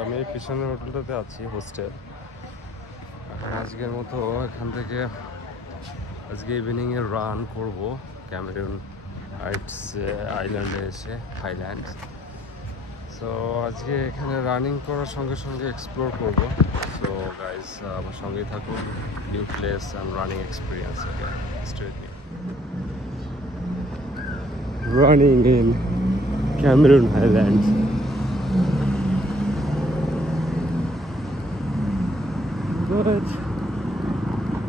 আমি পিছনের হোটেলটাতে আছি, হোস্টেল। আজকের মতো এখান থেকে আজকে ইভিনিংয়ে রান করব ক্যামেরুন হাইটস আইল্যান্ডে এসে, থাইল্যান্ড। সো আজকে এখানে রানিং করার সঙ্গে সঙ্গে এক্সপ্লোর করব। সো গাইজ আমার সঙ্গেই থাকুন, new place and running experience. Stay with me. Running in Cameroon Highlands. But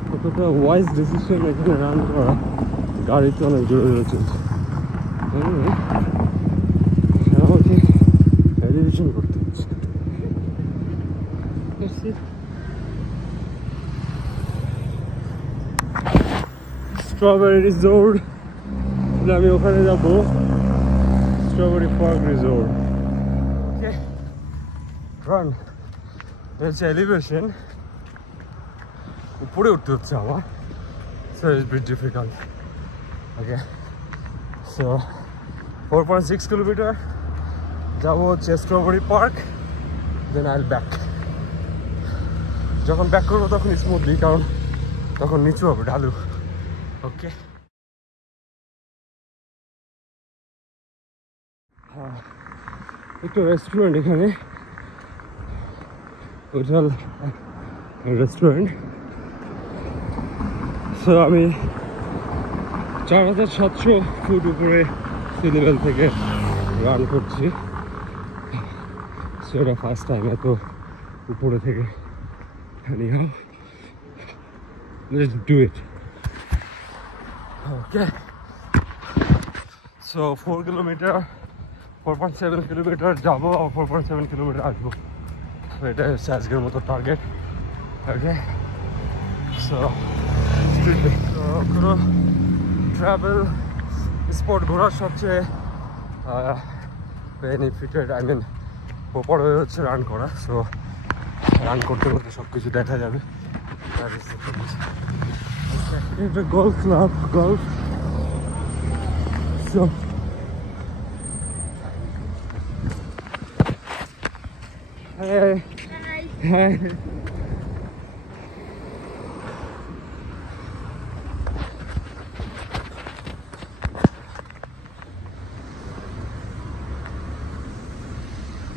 কতটা ওয়াইজ ডিসিশন এখানে রান করা, গাড়ি তো অনেক জোরে জোরে চলছে। আমাকে রিভিশন করতে হচ্ছে। স্ট্রবেরি রিসোর্ট, আমি ওখানে যাবো, স্ট্রবেরি পার্ক রিসোর্ট। রান হচ্ছে এলিভেশন, উপরে উঠতে হচ্ছে আমার। So it's bit difficult. Okay, so 4.6 kilometre যাবো হচ্ছে স্ট্রবেরি পার্ক, দেন আইল ব্যাক। যখন ব্যাক করবো তখন স্মুথলি, কারণ তখন নিচু হবে, ঢালু। ওকে, একটা রেস্টুরেন্ট এখানে, হোটেল রেস্টুরেন্ট। সো আমি 4700 ফুট উপরে সি লেভেল থেকে রান করছি। সেটা ফার্স্ট টাইম এত উপরে থেকে। Anyhow, let's do it. Okay, so 4 kilometre, 4.7 kilometre যাবো আর 4.7 কিলোমিটার আসবো। সো এটা হচ্ছে আজকের মতো টার্গেট। ওকে, সো কোনো ট্রাভেল স্পট ঘোরার সবচেয়ে বেনিফিটেড, আই মিন প্রপার হয়ে হচ্ছে রান করা। সো রান করতে করতে সব কিছু দেখা যাবে। এটা গল্ফ ক্লাব, গল্ফ। সো হ্যাঁ হ্যাঁ,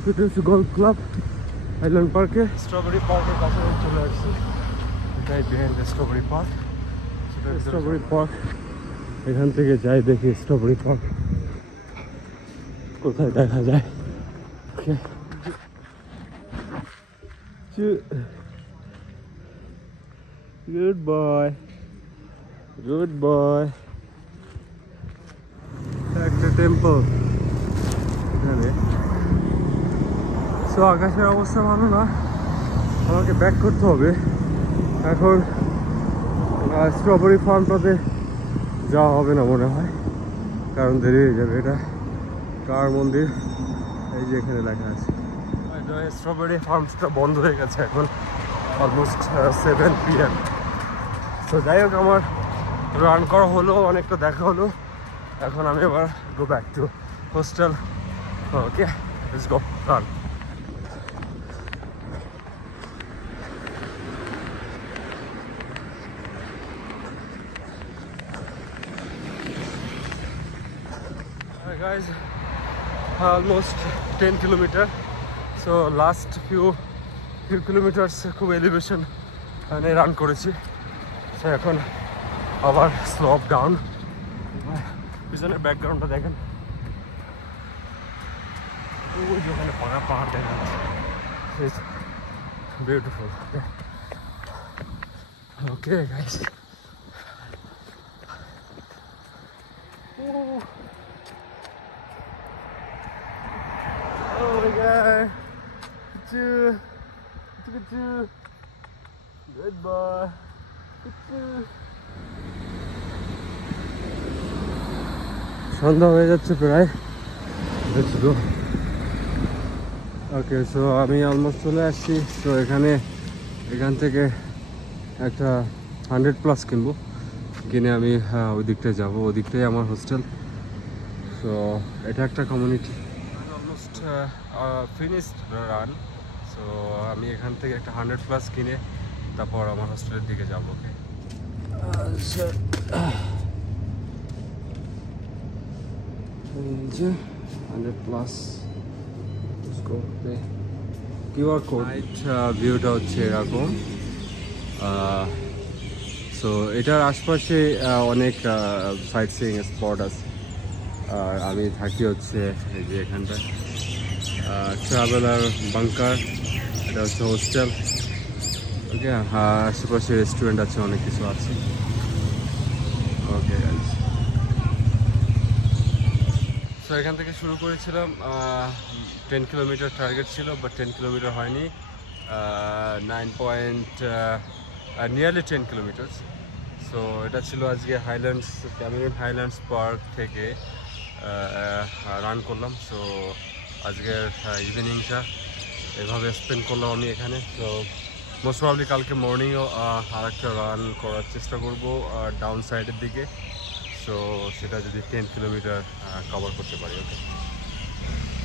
এটা হচ্ছে গল্ফ ক্লাব আইল্যান্ড পার্কে। স্ট্রবেরি পার্কের কাছে চলে আসছি। এটাই behind strawberry park. Strawberry park, এখান থেকে যাই দেখি স্ট্রবেরি পার্ক কোথায় দেখা যায়। ওকে, গুড বয়, গুড বয়। একটা টেম্পল এখানে। সো আকাশের অবস্থা ভালো না, আমাকে ব্যাক করতে হবে এখন। স্ট্রবেরি ফার্মটাতে যাওয়া হবে না মনে হয়, কারণ দেরি হয়ে যাবে। এটা কার মন্দির, এই যে এখানে লেখা আছে। স্ট্রবেরি ফার্মসটা বন্ধ হয়ে গেছে এখন, অলমোস্ট 7 PM। তো যাই হোক, আমার রান করা হলো, অনেকটা দেখা হলো। এখন আমি আবার go back to hostel. Okay, let's go run. Guys, almost 10 kilometers. So last few kilometers খুব এলিভেশন মানে রান করেছি। সো এখন আবার স্লোপ ডাউন। পিছনের ব্যাকগ্রাউন্ডটা দেখেন, ওই যে ওখানে পাহাড় দেখা যাচ্ছে, beautiful. Okay guys, oh my god, goodbye. সন্ধ্যা হয়ে যাচ্ছে প্রায়। Let's go. ওকে, সো আমি অলমোস্ট চলে আসছি। তো এখান থেকে একটা 100+ কিনবো, কিনে আমি ওই দিকটায় যাবো, ওই দিকটাই আমার হোস্টেল। সো এটা একটা community. Almost finished run. So আমি এখান থেকে একটা 100+ কিনে তারপর আমার হোস্টেলের দিকে যাবো। ওকে স্যার, এই যে 100+, কিউআর কোড। ভিউটা হচ্ছে এরকম। সো এটার আশপাশে অনেক সাইট সিইং স্পট আছে। আর আমি থাকি হচ্ছে এই যে এখানটায় ট্রাভেলার বাংকার, এটা হচ্ছে হোস্টেল। ওকে, আশেপাশে রেস্টুরেন্ট আছে, অনেক কিছু আছে। ওকে গাইস, সো এখান থেকে শুরু করেছিলাম। 10 কিলোমিটার টার্গেট ছিল, বাট 10 কিলোমিটার হয়নি। 9 10 কিলোমিটার। সো এটা ছিল আজকে হাইল্যান্ডস, ক্যামেরুন হাইল্যান্ডস পার্ক থেকে রান করলাম। সো আজকের ইভিনিংটা এভাবে স্পেন্ড করলাম আমি এখানে। তো মোস্ট প্রবলি কালকে মর্নিংও আরেকটা রান করার চেষ্টা করব ডাউন সাইডের দিকে। সো সেটা যদি 10 কিলোমিটার কভার করতে পারি। ওকে,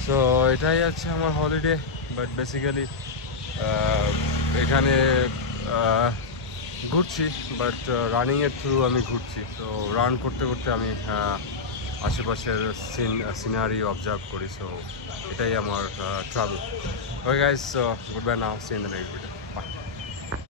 সো এটাই আছে আমার হলিডে। বাট বেসিক্যালি এখানে ঘুরছি, বাট রানিংয়ের থ্রু আমি ঘুরছি। তো রান করতে করতে আমি আশেপাশের সিনারি অবজার্ভ করি। সো এটাই আমার travel. Okay guys, good bye now, see in the next video, by.